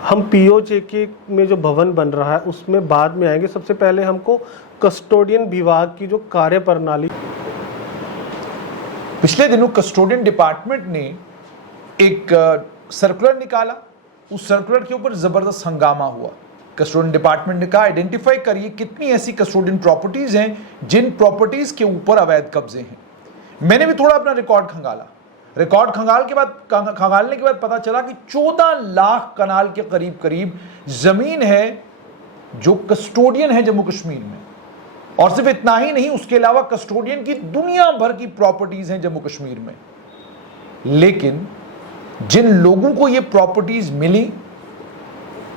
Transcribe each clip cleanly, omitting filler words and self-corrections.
हम पीओजेके में जो भवन बन रहा है उसमें बाद में आएंगे। सबसे पहले हमको कस्टोडियन विभाग की जो कार्य प्रणाली, पिछले दिनों कस्टोडियन डिपार्टमेंट ने एक सर्कुलर निकाला। उस सर्कुलर के ऊपर जबरदस्त हंगामा हुआ। कस्टोडियन डिपार्टमेंट ने कहा आइडेंटिफाई करिए कितनी ऐसी कस्टोडियन प्रॉपर्टीज हैं जिन प्रॉपर्टीज के ऊपर अवैध कब्जे हैं। मैंने भी थोड़ा अपना रिकॉर्ड खंगाला। रिकॉर्ड खंगालने के बाद पता चला कि 14 लाख कनाल के करीब करीब जमीन है जो कस्टोडियन है जम्मू कश्मीर में। और सिर्फ इतना ही नहीं, उसके अलावा कस्टोडियन की दुनिया भर की प्रॉपर्टीज हैं जम्मू कश्मीर में। लेकिन जिन लोगों को ये प्रॉपर्टीज मिली,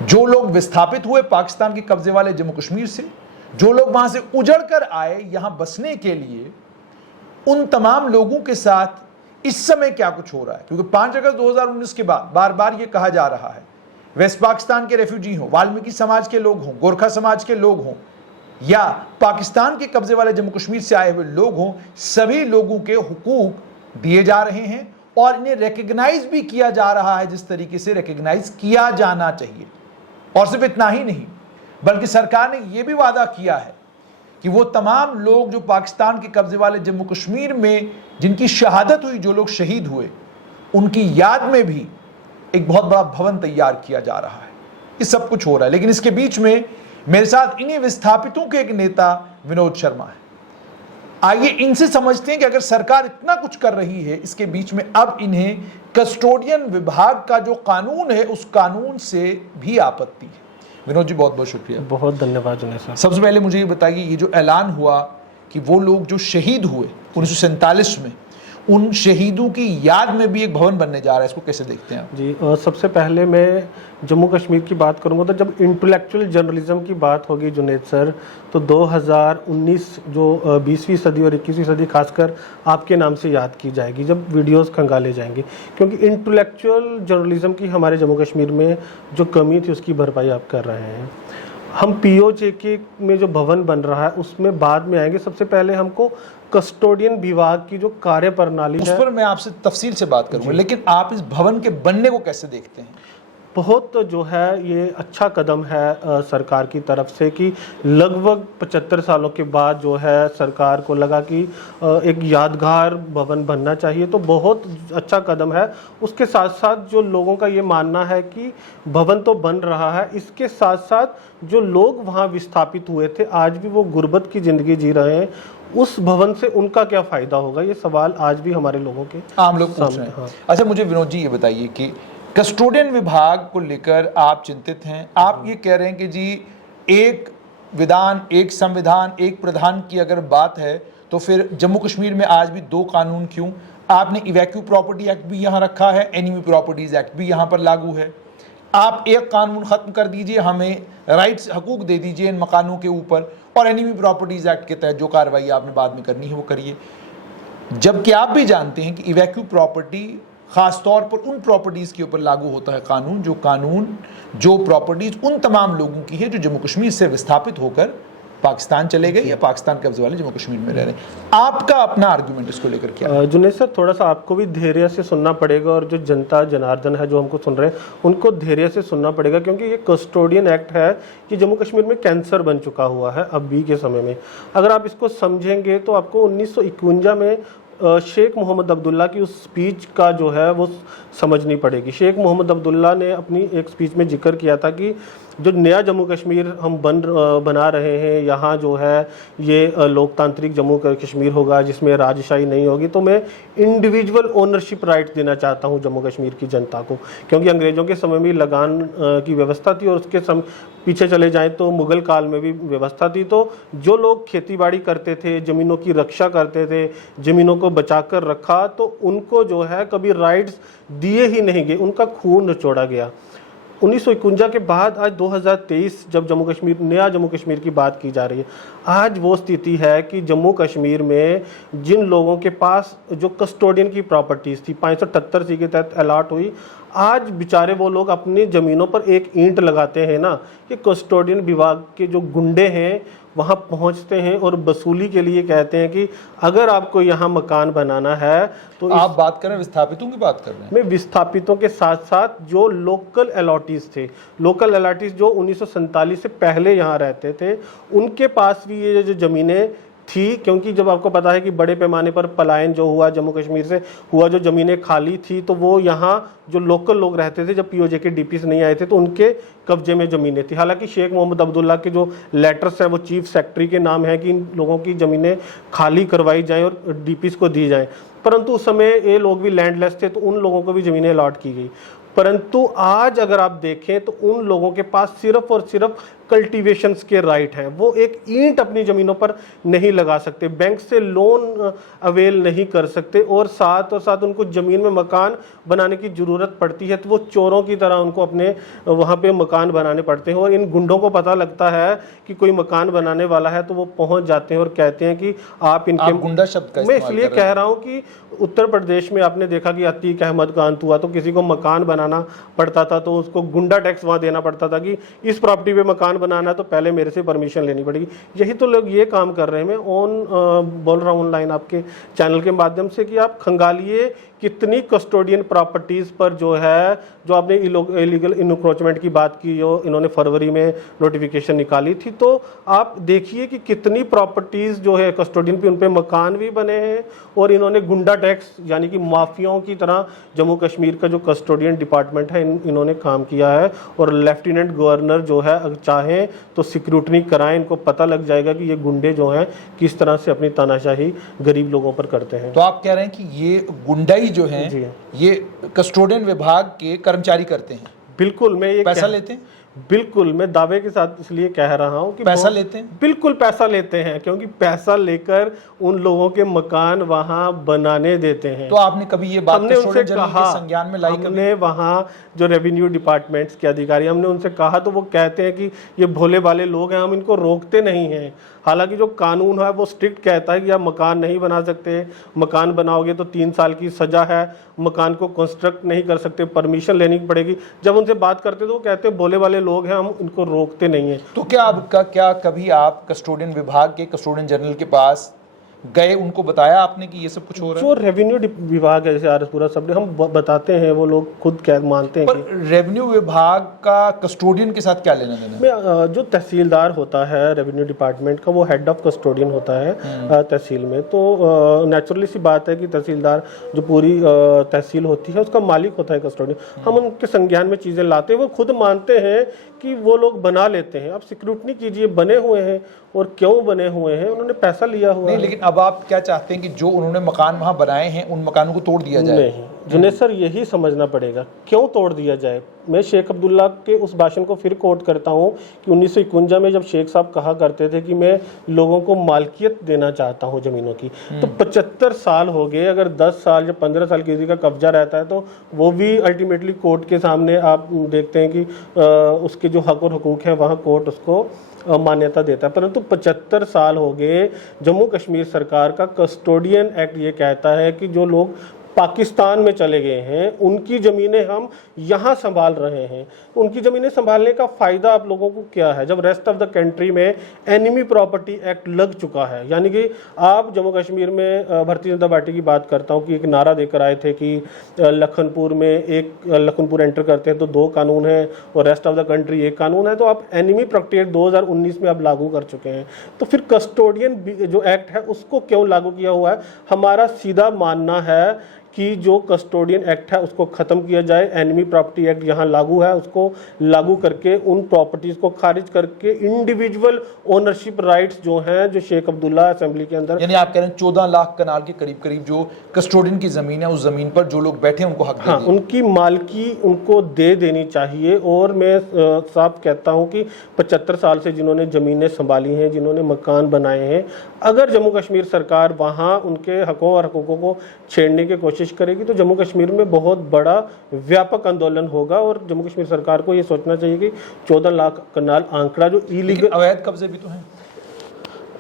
जो लोग विस्थापित हुए पाकिस्तान के कब्जे वाले जम्मू कश्मीर से, जो लोग वहां से उजड़ कर आए यहां बसने के लिए, उन तमाम लोगों के साथ इस समय क्या कुछ हो रहा है। क्योंकि 5 अगस्त 2019 के बाद बार बार यह कहा जा रहा है, वेस्ट पाकिस्तान के रेफ्यूजी हों, वाल्मीकि समाज के लोग हों, गोरखा समाज के लोग हों, या पाकिस्तान के कब्जे वाले जम्मू कश्मीर से आए हुए लोग हों, सभी लोगों के हुकूक दिए जा रहे हैं और इन्हें रिकग्नाइज भी किया जा रहा है जिस तरीके से रिकग्नाइज किया जाना चाहिए। और सिर्फ इतना ही नहीं, बल्कि सरकार ने यह भी वादा किया है कि वो तमाम लोग जो पाकिस्तान के कब्जे वाले जम्मू कश्मीर में जिनकी शहादत हुई, जो लोग शहीद हुए, उनकी याद में भी एक बहुत बड़ा भवन तैयार किया जा रहा है। ये सब कुछ हो रहा है। लेकिन इसके बीच में मेरे साथ इन्हीं विस्थापितों के एक नेता विनोद शर्मा है। आइए इनसे समझते हैं कि अगर सरकार इतना कुछ कर रही है, इसके बीच में अब इन्हें कस्टोडियन विभाग का जो कानून है उस कानून से भी आपत्ति है। विनोद जी, बहुत बहुत शुक्रिया। बहुत धन्यवाद जुनेद साहब। सबसे पहले मुझे ये बताइए, ये जो ऐलान हुआ कि वो लोग जो शहीद हुए 1947 में, उन शहीदों की याद में भी एक भवन बनने जा रहा है, इसको कैसे देखते हैं आप? जी, सबसे पहले मैं जम्मू कश्मीर की बात करूंगा तो जब इंटेलेक्चुअल जर्नलिज्म की बात होगी जुनेद सर, तो 2019 जो 20वीं सदी और 21वीं सदी खासकर आपके नाम से याद की जाएगी जब वीडियोस खंगाले जाएंगे। क्योंकि इंटेलेक्चुअल जर्नलिज्म की हमारे जम्मू कश्मीर में जो कमी थी उसकी भरपाई आप कर रहे हैं। हम पीओजेके में जो भवन बन रहा है उसमें बाद में आएंगे। सबसे पहले हमको कस्टोडियन विभाग की जो कार्य प्रणाली उस पर मैं आपसे तफसील से बात करूंगा, लेकिन आप इस भवन के बनने को कैसे देखते हैं? बहुत जो है ये अच्छा कदम है सरकार की तरफ से कि लगभग 75 सालों के बाद जो है सरकार को लगा कि एक यादगार भवन बनना चाहिए, तो बहुत अच्छा कदम है। उसके साथ साथ जो लोगों का ये मानना है कि भवन तो बन रहा है, इसके साथ साथ जो लोग वहाँ विस्थापित हुए थे आज भी वो गुर्बत की ज़िंदगी जी रहे हैं, उस भवन से उनका क्या फ़ायदा होगा, ये सवाल आज भी हमारे लोगों के आम लोग पूछ रहे हैं। हाँ। अच्छा, मुझे विनोद जी ये बताइए कि कस्टोडियन विभाग को लेकर आप चिंतित हैं। आप ये कह रहे हैं कि जी एक विधान, एक संविधान, एक प्रधान की अगर बात है तो फिर जम्मू कश्मीर में आज भी 2 कानून क्यों? आपने इवैक्यू प्रॉपर्टी एक्ट भी यहाँ रखा है, एनिमी प्रॉपर्टीज एक्ट भी यहाँ पर लागू है। आप एक कानून ख़त्म कर दीजिए, हमें राइट्स हकूक दे दीजिए इन मकानों के ऊपर, और एनिमी प्रॉपर्टीज एक्ट के तहत जो कार्रवाई आपने बाद में करनी है वो करिए। जबकि आप भी जानते हैं कि इवैक्यू प्रॉपर्टी ख़ास तौर पर उन प्रॉपर्टीज़ के ऊपर लागू होता है कानून जो प्रॉपर्टीज़ उन तमाम लोगों की है जो जम्मू कश्मीर से विस्थापित होकर पाकिस्तान चले गए या पाकिस्तान के कब्जे वाले जम्मू कश्मीर में रह रहे हैं। आपका अपना आर्गुमेंट इसको लेकर क्या है? जुनेद सर, थोड़ा सा आपको भी धैर्य से सुनना पड़ेगा और जो जनता जनार्दन है जो हमको सुन रहे हैं उनको धैर्य से सुनना पड़ेगा, क्योंकि ये कस्टोडियन एक्ट है कि जम्मू कश्मीर में कैंसर बन चुका हुआ है अभी के समय में। अगर आप इसको समझेंगे तो आपको 1951 में शेख मोहम्मद अब्दुल्ला की उस स्पीच का जो है वो समझनी पड़ेगी। शेख मोहम्मद अब्दुल्ला ने अपनी एक स्पीच में जिक्र किया था कि जो नया जम्मू कश्मीर हम बना रहे हैं, यहाँ जो है ये लोकतांत्रिक जम्मू कश्मीर होगा जिसमें राजशाही नहीं होगी, तो मैं इंडिविजुअल ओनरशिप राइट देना चाहता हूँ जम्मू कश्मीर की जनता को। क्योंकि अंग्रेज़ों के समय में लगान की व्यवस्था थी और उसके पीछे चले जाएं तो मुग़ल काल में भी व्यवस्था थी। तो जो लोग खेतीबाड़ी करते थे, ज़मीनों की रक्षा करते थे, ज़मीनों को बचाकर रखा, तो उनको जो है कभी राइट्स दिए ही नहीं गए, उनका खून निचोड़ा गया। 1951 के बाद आज 2023 जब नया जम्मू कश्मीर की बात की जा रही है, आज वो स्थिति है कि जम्मू कश्मीर में जिन लोगों के पास जो कस्टोडियन की प्रॉपर्टीज़ थी 578 सी के तहत अलॉट हुई, आज बेचारे वो लोग अपनी ज़मीनों पर एक ईंट लगाते हैं ना कि कस्टोडियन विभाग के जो गुंडे हैं वहाँ पहुँचते हैं और वसूली के लिए कहते हैं कि अगर आपको यहाँ मकान बनाना है तो आप बात कर रहे हैं विस्थापितों की बात कर रहे हैं? में विस्थापितों के साथ साथ जो लोकल अलॉटीज थे, लोकल अलॉटीज जो 1947 से पहले यहाँ रहते थे, उनके पास भी ये जो ज़मीनें थी, क्योंकि जब आपको पता है कि बड़े पैमाने पर पलायन जो हुआ जम्मू कश्मीर से हुआ, जो ज़मीनें खाली थी तो वो यहाँ जो लोकल लोग रहते थे, जब पीओजे के डीपीस नहीं आए थे तो उनके कब्जे में ज़मीनें थी। हालांकि शेख मोहम्मद अब्दुल्ला के जो लेटर्स हैं वो चीफ सेक्रेटरी के नाम है कि इन लोगों की ज़मीनें खाली करवाई जाएँ और डीपीस को दी जाएँ, परंतु उस समय ये लोग भी लैंडलेस थे तो उन लोगों को भी ज़मीनें अलॉट की गई। परंतु आज अगर आप देखें तो उन लोगों के पास सिर्फ और सिर्फ कल्टीवेशंस के राइट हैं, वो एक ईंट अपनी ज़मीनों पर नहीं लगा सकते, बैंक से लोन अवेल नहीं कर सकते, और साथ उनको ज़मीन में मकान बनाने की ज़रूरत पड़ती है तो वो चोरों की तरह उनको अपने वहाँ पे मकान बनाने पड़ते हैं। और इन गुंडों को पता लगता है कि कोई मकान बनाने वाला है तो वो पहुँच जाते हैं और कहते हैं कि आप इनके, गुंडा शब्द का मैं इसलिए कह रहा हूँ कि उत्तर प्रदेश में आपने देखा कि अतीक अहमद का अंत हुआ तो किसी को मकान बनाना पड़ता था तो उसको गुंडा टैक्स वहाँ देना पड़ता था कि इस प्रॉपर्टी पे मकान बनाना है तो पहले मेरे से परमिशन लेनी पड़ेगी। यही तो लोग ये काम कर रहे हैं। मैं बोल रहा हूँ ऑनलाइन आपके चैनल के माध्यम से कि आप खंगालिए कितनी कस्टोडियन प्रॉपर्टीज़ पर जो है, जो आपने इलीगल इनक्रोचमेंट की बात की, जो इन्होंने फरवरी में नोटिफिकेशन निकाली थी, तो आप देखिए कि कितनी प्रॉपर्टीज़ जो है कस्टोडियन पे, उन पे मकान भी बने हैं और इन्होंने गुंडा टैक्स यानी कि माफियाओं की तरह जम्मू कश्मीर का जो कस्टोडियन डिपार्टमेंट है इन्होंने काम किया है। और लेफ्टिनेंट गवर्नर जो है अगर चाहें तो सिक्योरिटी कराएं, इनको पता लग जाएगा कि ये गुंडे जो हैं किस तरह से अपनी तानाशाही गरीब लोगों पर करते हैं। तो आप कह रहे हैं कि ये गुंडाई जो है ये कस्टोडियन विभाग के कर्मचारी करते हैं? बिल्कुल, मैं ये पैसा लेते हैं? बिल्कुल, मैं दावे के साथ इसलिए कह रहा हूं कि पैसा लेते हैं, बिल्कुल पैसा लेते हैं, क्योंकि पैसा लेकर उन लोगों के मकान वहां बनाने देते हैं। तो आपने कभी ये बात हमने उनसे कहा, संज्ञान में लाई? हमने वहां जो रेवेन्यू डिपार्टमेंट्स के अधिकारी, हमने उनसे कहा तो वो कहते हैं कि ये भोले भाले लोग हैं, हम इनको रोकते नहीं हैं। हालांकि जो कानून है वो स्ट्रिक्ट कहता है कि आप मकान नहीं बना सकते, मकान बनाओगे तो 3 साल की सजा है, मकान को कंस्ट्रक्ट नहीं कर सकते, परमिशन लेनी पड़ेगी। जब उनसे बात करते तो वो कहते हैं भोले वाले लोग हैं, हम इनको रोकते नहीं हैं। तो क्या कभी आप कस्टोडियन विभाग के कस्टोडियन जनरल के पास गए, उनको बताया आपने कि ये सब कुछ हो रहा है? जो रेवेन्यू विभाग है जैसे आरएसपुरा सब हम बताते हैं, वो लोग खुद क्या मानते हैं। पर रेवेन्यू विभाग का कस्टोडियन के साथ क्या लेना देना? में जो तहसीलदार होता है रेवेन्यू डिपार्टमेंट का, वो हेड ऑफ कस्टोडियन होता है तहसील में। तो नेचुरली सी बात है कि तहसीलदार जो पूरी तहसील होती है उसका मालिक होता है कस्टोडियन। हम उनके संज्ञान में चीज़ें लाते हैं, वो खुद मानते हैं कि वो लोग बना लेते हैं। आप सिक्योरिटी कीजिए, बने हुए हैं, और क्यों बने हुए हैं, उन्होंने पैसा लिया हुआ नहीं, लेकिन अब आप क्या चाहते हैं कि जो उन्होंने मकान वहां बनाए हैं उन मकानों को तोड़ दिया जाए? नहीं जुनेद सर, यही समझना पड़ेगा क्यों तोड़ दिया जाए। मैं शेख अब्दुल्ला के उस भाषण को फिर कोट करता हूं कि 1951 में जब शेख साहब कहा करते थे कि मैं लोगों को मालकियत देना चाहता हूं ज़मीनों की, तो 75 साल हो गए। अगर 10 साल या 15 साल किसी का कब्जा रहता है तो वो भी अल्टीमेटली कोर्ट के सामने आप देखते हैं कि उसके जो हक और हुकूक है वहाँ कोर्ट उसको मान्यता देता है। परंतु 75 साल हो गए, जम्मू कश्मीर सरकार का कस्टोडियन एक्ट ये कहता है कि जो लोग पाकिस्तान में चले गए हैं उनकी ज़मीनें हम यहाँ संभाल रहे हैं। उनकी ज़मीनें संभालने का फ़ायदा आप लोगों को क्या है, जब रेस्ट ऑफ द कंट्री में एनिमी प्रॉपर्टी एक्ट लग चुका है। यानी कि आप जम्मू कश्मीर में भारतीय जनता पार्टी की बात करता हूँ कि एक नारा देकर आए थे कि लखनपुर एंटर करते हैं तो 2 कानून हैं और रेस्ट ऑफ द कंट्री 1 कानून है। तो आप एनिमी प्रॉपर्टी एक्ट 2019 में आप लागू कर चुके हैं, तो फिर कस्टोडियन जो एक्ट है उसको क्यों लागू किया हुआ है? हमारा सीधा मानना है कि जो कस्टोडियन एक्ट है उसको ख़त्म किया जाए। एनिमी प्रॉपर्टी एक्ट यहाँ लागू है, उसको लागू करके उन प्रॉपर्टीज़ को खारिज करके इंडिविजुअल ओनरशिप राइट्स जो हैं, जो शेख अब्दुल्ला असेंबली के अंदर, यानी आप कह रहे हैं 14 लाख कनाल के करीब जो कस्टोडियन की ज़मीन है, उस ज़मीन पर जो लोग बैठे हैं उनको हक हाँ, उनकी मालकी उनको दे देनी चाहिए। और मैं साफ कहता हूँ कि 75 साल से जिन्होंने ज़मीनें संभाली हैं, जिन्होंने मकान बनाए हैं, अगर जम्मू कश्मीर सरकार वहाँ उनके हकों और हकूक़ों को छेड़ने की कोशिश करेगी तो जम्मू कश्मीर में बहुत बड़ा व्यापक आंदोलन होगा। और जम्मू कश्मीर सरकार को ये सोचना चाहिए कि 14 लाख कनाल आंकड़ा जो इलीगल, अवैध कब्जे भी तो हैं।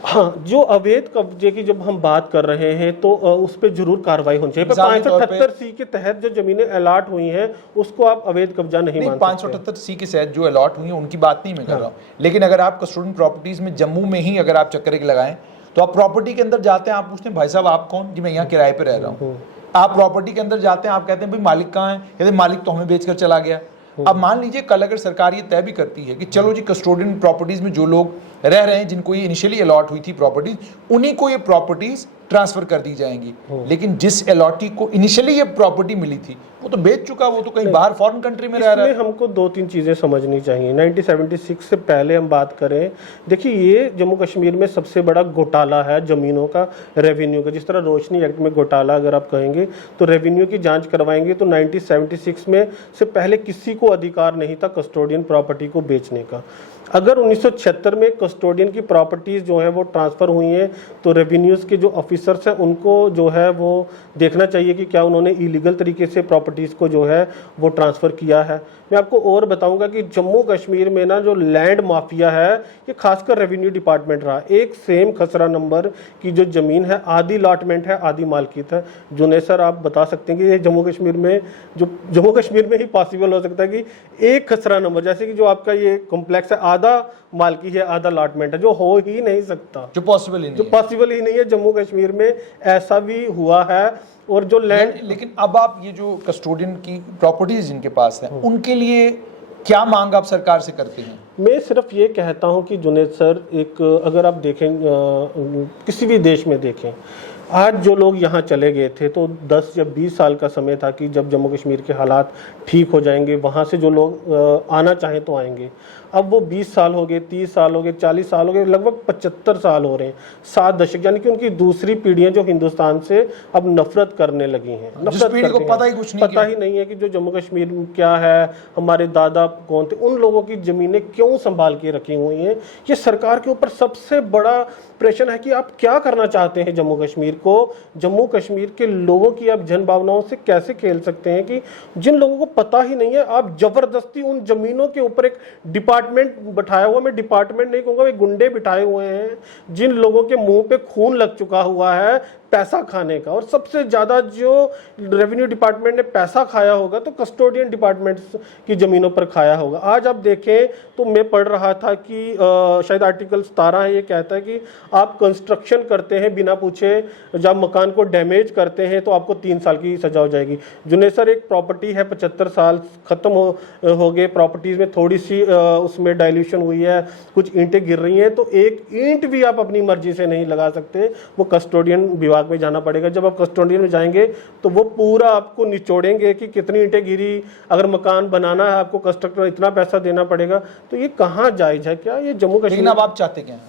हाँ, जो अवैध कब्जे की जब हम बात कर रहे हैं तो उस पर जरूर कार्रवाई होनी चाहिए। पर मिसाली तौर पे- 578 सी के तहत जो जमीनें अलॉट हुई हैं उसको आप अवैध कब्जा नहीं मान सकते। 578 सी के तहत जो अलॉट हुई है उनकी बात नहीं मैं कर रहा हूँ, लेकिन अगर आप कस्टोडियन प्रॉपर्टीज में जम्मू में ही अगर आप चक्कर एक लगाएं तो आप प्रॉपर्टी के अंदर जाते हैं, आप पूछते हैं भाई साहब आप कौन, जी मैं यहाँ किराए पे रह रहा हूँ। आप प्रॉपर्टी के अंदर जाते हैं, आप कहते हैं भाई मालिक कहाँ है, कहते हैं मालिक तो हमें बेचकर चला गया। अब मान लीजिए कल अगर सरकार ये तय भी करती है कि चलो जी कस्टोडियन प्रॉपर्टीज में जो लोग रह रहे हैं जिनको ये इनिशियली अलॉट हुई थी प्रॉपर्टीज, उन्हीं को ये प्रॉपर्टीज ट्रांसफर कर दी जाएंगी, लेकिन जिस अलॉटी को इनिशियली ये प्रॉपर्टी मिली थी वो तो बेच चुका, वो तो कहीं बाहर फॉरेन कंट्री में रह रहा है। इसमें हमको 2-3 चीज़ें समझनी चाहिए। 1976 से पहले हम बात करें, देखिए ये जम्मू कश्मीर में सबसे बड़ा घोटाला है ज़मीनों का, रेवेन्यू का। जिस तरह रोशनी एक्ट में घोटाला अगर आप कहेंगे तो रेवेन्यू की जांच करवाएंगे तो 1976 में से पहले किसी को अधिकार नहीं था कस्टोडियन प्रॉपर्टी को बेचने का। अगर 1976 में कस्टोडियन की प्रॉपर्टीज़ जो है वो ट्रांसफ़र हुई हैं तो रेवेन्यूज़ के जो ऑफिसर्स हैं उनको जो है वो देखना चाहिए कि क्या उन्होंने इलीगल तरीके से प्रॉपर्टीज़ को जो है वो ट्रांसफ़र किया है। मैं आपको और बताऊंगा कि जम्मू कश्मीर में ना जो लैंड माफिया है ये खासकर रेवेन्यू डिपार्टमेंट रहा। एक सेम खसरा नंबर की जो ज़मीन है आधी अलॉटमेंट है आधी मालकियत है। जुनेद सर आप बता सकते हैं कि ये जम्मू कश्मीर में ही पॉसिबल हो सकता है कि एक खसरा नंबर, जैसे कि जो आपका ये कॉम्प्लेक्स है आधा मालकी है आधा अलॉटमेंट है, जो हो ही नहीं सकता, जो पॉसिबल ही नहीं है। जम्मू कश्मीर में ऐसा भी हुआ है। और जो लैंड, लेकिन अब आप ये जो कस्टोडियन की प्रॉपर्टीज जिनके पास है उनके लिए क्या मांग आप सरकार से करते हैं? मैं सिर्फ ये कहता हूं कि जुनेद सर, एक अगर आप देखें किसी भी देश में देखें, आज जो लोग यहाँ चले गए थे तो 10 या 20 साल का समय था कि जब जम्मू कश्मीर के हालात ठीक हो जाएंगे वहाँ से जो लोग आना चाहें तो आएंगे। अब वो 20 साल हो गए, 30 साल हो गए, 40 साल हो गए, लगभग 75 साल हो रहे हैं, 7 दशक, यानी कि उनकी दूसरी पीढ़ियां जो हिंदुस्तान से अब नफरत करने लगी हैं। नफरत पीढ़ी को पता ही नहीं है कि जो जम्मू कश्मीर क्या है, हमारे दादा कौन थे, उन लोगों की जमीनें क्यों संभाल के रखी हुई हैं। ये सरकार के ऊपर सबसे बड़ा प्रश्न है कि आप क्या करना चाहते हैं जम्मू कश्मीर को। जम्मू कश्मीर के लोगों की आप जन भावनाओं से कैसे खेल सकते हैं कि जिन लोगों को पता ही नहीं है आप जबरदस्ती उन जमीनों के ऊपर एक डिपार्टमेंट बिठाया हुआ, मैं डिपार्टमेंट नहीं कहूंगा, वे गुंडे बिठाए हुए हैं जिन लोगों के मुंह पे खून लग चुका हुआ है पैसा खाने का। और सबसे ज्यादा जो रेवेन्यू डिपार्टमेंट ने पैसा खाया होगा तो कस्टोडियन डिपार्टमेंट की जमीनों पर खाया होगा। आज आप देखें तो मैं पढ़ रहा था कि शायद आर्टिकल 17 है, ये कहता है कि आप कंस्ट्रक्शन करते हैं बिना पूछे, जब मकान को डैमेज करते हैं तो आपको 3 साल की सजा हो जाएगी। जुनेद सर, एक प्रॉपर्टी है 75 साल खत्म हो गए, प्रॉपर्टीज में थोड़ी सी उसमें डाइल्यूशन हुई है, कुछ ईंटें गिर रही हैं, तो एक ईंट भी आप अपनी मर्जी से नहीं लगा सकते, वो कस्टोडियन विभाग में जाना पड़ेगा। जब आप कस्टोडियन में जाएंगे तो वो पूरा आपको निचोड़ेंगे कि कितनी ईंटें गिरी, अगर मकान बनाना है आपको कंस्ट्रक्टर इतना पैसा देना पड़ेगा। तो ये कहाँ जायज है? क्या ये जम्मू कश्मीर? लेकिन अब आप चाहते क्या हैं?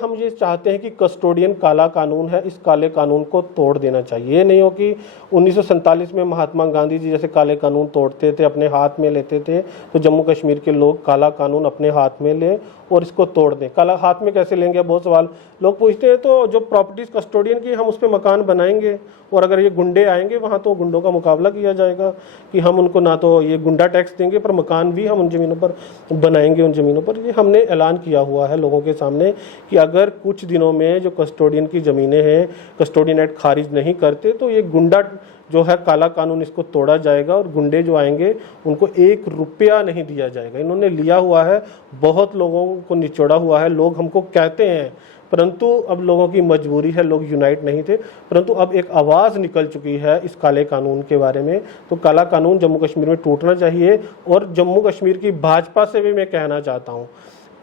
हम ये चाहते हैं कि कस्टोडियन काला कानून है, इस काले कानून को तोड़ देना चाहिए। ये नहीं हो कि 1947 में महात्मा गांधी जी जैसे काले कानून तोड़ते थे, अपने हाथ में लेते थे, तो जम्मू कश्मीर के लोग काला कानून अपने हाथ में लें और इसको तोड़ दें। काला हाथ में कैसे लेंगे, बहुत सवाल लोग पूछते हैं। तो जो प्रॉपर्टीज कस्टोडियन की हम उस पर मकान बनाएंगे और अगर ये गुंडे आएंगे वहाँ तो गुंडों का मुकाबला किया जाएगा कि हम उनको ना तो ये गुंडा टैक्स देंगे पर मकान भी हम उन ज़मीनों पर बनाएंगे। उन ज़मीनों पर ये हमने ऐलान किया हुआ है लोगों के सामने कि अगर कुछ दिनों में जो कस्टोडियन की ज़मीनें हैं कस्टोडियन एक्ट खारिज नहीं करते तो ये गुंडा जो है काला कानून इसको तोड़ा जाएगा और गुंडे जो आएंगे उनको 1 रुपया नहीं दिया जाएगा। इन्होंने लिया हुआ है, बहुत लोगों को निचोड़ा हुआ है, लोग हमको कहते हैं, परंतु अब लोगों की मजबूरी है, लोग यूनाइट नहीं थे, परंतु अब एक आवाज़ निकल चुकी है इस काले कानून के बारे में। तो काला कानून जम्मू कश्मीर में टूटना चाहिए। और जम्मू कश्मीर की भाजपा से भी मैं कहना चाहता हूँ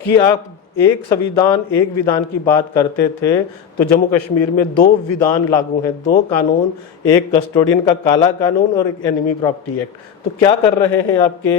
कि आप एक संविधान एक विधान की बात करते थे तो जम्मू कश्मीर में 2 विधान लागू हैं, 2 कानून, एक कस्टोडियन का काला कानून और एक एनिमी प्रॉपर्टी एक्ट। तो क्या कर रहे हैं आपके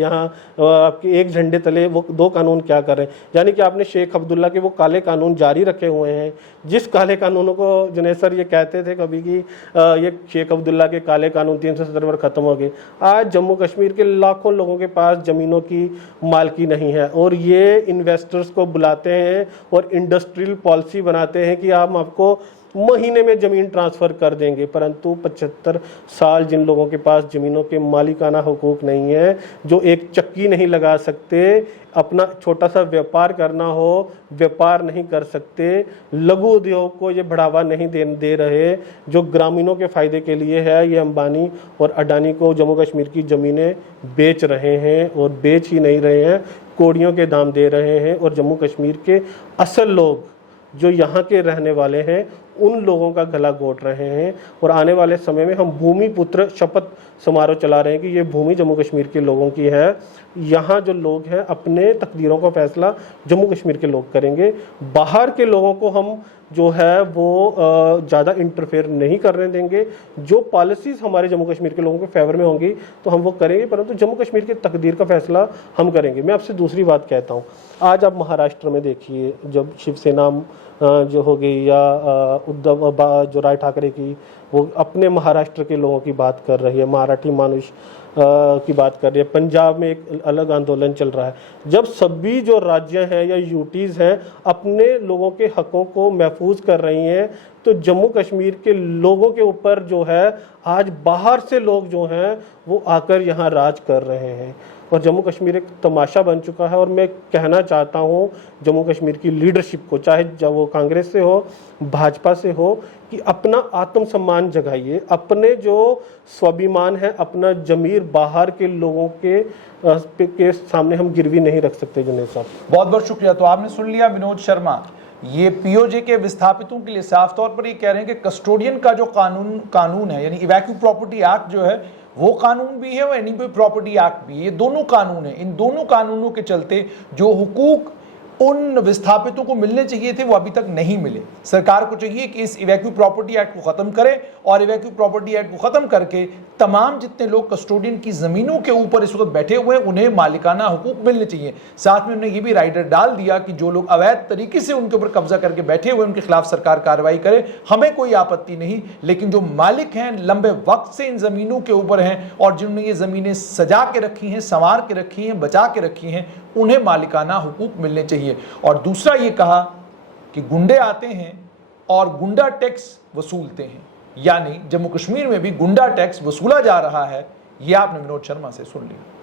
यहाँ आपके एक झंडे तले वो 2 कानून क्या कर रहे हैं? यानी कि आपने शेख अब्दुल्ला के वो काले कानून जारी रखे हुए हैं, जिस काले कानूनों को जुनेद सर ये कहते थे कभी कि ये शेख अब्दुल्ला के काले कानून 370 पर ख़त्म हो गए। आज जम्मू कश्मीर के लाखों लोगों के पास ज़मीनों की मालकी नहीं है और ये इन्वेस्टर्स को बुलाते हैं और इंडस्ट्रियल पॉलिसी बनाते हैं कि हम आपको महीने में ज़मीन ट्रांसफ़र कर देंगे, परंतु 75 साल जिन लोगों के पास ज़मीनों के मालिकाना हुकूक नहीं है, जो एक चक्की नहीं लगा सकते, अपना छोटा सा व्यापार करना हो व्यापार नहीं कर सकते, लघु उद्योग को ये बढ़ावा नहीं दे रहे, जो ग्रामीणों के फ़ायदे के लिए है, ये अंबानी और अडानी को जम्मू कश्मीर की ज़मीनें बेच रहे हैं और बेच ही नहीं रहे हैं, कौड़ियों के दाम दे रहे हैं। और जम्मू कश्मीर के असल लोग जो यहाँ के रहने वाले हैं उन लोगों का गला घोट रहे हैं। और आने वाले समय में हम भूमि पुत्र शपथ समारोह चला रहे हैं कि ये भूमि जम्मू कश्मीर के लोगों की है। यहाँ जो लोग हैं अपने तकदीरों का फैसला जम्मू कश्मीर के लोग करेंगे। बाहर के लोगों को हम जो है वो ज़्यादा इंटरफेयर नहीं करने देंगे। जो पॉलिसीज़ हमारे जम्मू कश्मीर के लोगों के फेवर में होंगी तो हम वो करेंगे, परंतु जम्मू कश्मीर की तकदीर का फैसला हम करेंगे। मैं आपसे दूसरी बात कहता हूँ, आज आप महाराष्ट्र में देखिए, जब शिवसेना जो हो गई या उद्धव जो राय ठाकरे की, वो अपने महाराष्ट्र के लोगों की बात कर रही है, मराठी मानुष की बात कर रही है। पंजाब में एक अलग आंदोलन चल रहा है। जब सभी जो राज्य हैं या यूटीज़ हैं अपने लोगों के हकों को महफूज कर रही हैं, तो जम्मू कश्मीर के लोगों के ऊपर जो है आज बाहर से लोग जो हैं वो आकर यहाँ राज कर रहे हैं। और जम्मू कश्मीर एक तमाशा बन चुका है। और मैं कहना चाहता हूँ जम्मू कश्मीर की लीडरशिप को, चाहे जब वो कांग्रेस से हो भाजपा से हो, कि अपना आत्मसम्मान जगाइए, अपने जो स्वाभिमान है, अपना जमीर बाहर के लोगों के सामने हम गिरवी नहीं रख सकते। जुनेद साहब बहुत बहुत शुक्रिया। तो आपने सुन लिया विनोद शर्मा, ये पीओजे के विस्थापितों के लिए साफ तौर पर ये कह रहे हैं कि कस्टोडियन का जो कानून है, यानी इवैक्यू प्रॉपर्टी एक्ट जो है वो कानून भी है और एनीबॉय प्रॉपर्टी एक्ट भी है। ये दोनों कानून है। इन दोनों कानूनों के चलते जो हुकूक उन विस्थापितों को मिलने चाहिए थे वो अभी तक नहीं मिले। सरकार को चाहिए कि इस इवैक्यू प्रॉपर्टी एक्ट को खत्म करे और इवैक्यू प्रॉपर्टी एक्ट को खत्म करके तमाम जितने लोग कस्टोडियन की जमीनों के ऊपर इस वक्त बैठे हुए हैं उन्हें मालिकाना हुकूक मिलने चाहिए। साथ में उन्होंने ये भी राइडर डाल दिया कि जो लोग अवैध तरीके से उनके ऊपर कब्जा करके बैठे हुए उनके खिलाफ सरकार कार्रवाई करे, हमें कोई आपत्ति नहीं, लेकिन जो मालिक हैं लंबे वक्त से इन जमीनों के ऊपर हैं और जिन्होंने ये जमीनें सजा के रखी हैं, संवार के रखी हैं, बचा के रखी हैं, उन्हें मालिकाना हुकूक मिलने चाहिए। और दूसरा ये कहा कि गुंडे आते हैं और गुंडा टैक्स वसूलते हैं, यानी जम्मू कश्मीर में भी गुंडा टैक्स वसूला जा रहा है। यह आपने विनोद शर्मा से सुन लिया।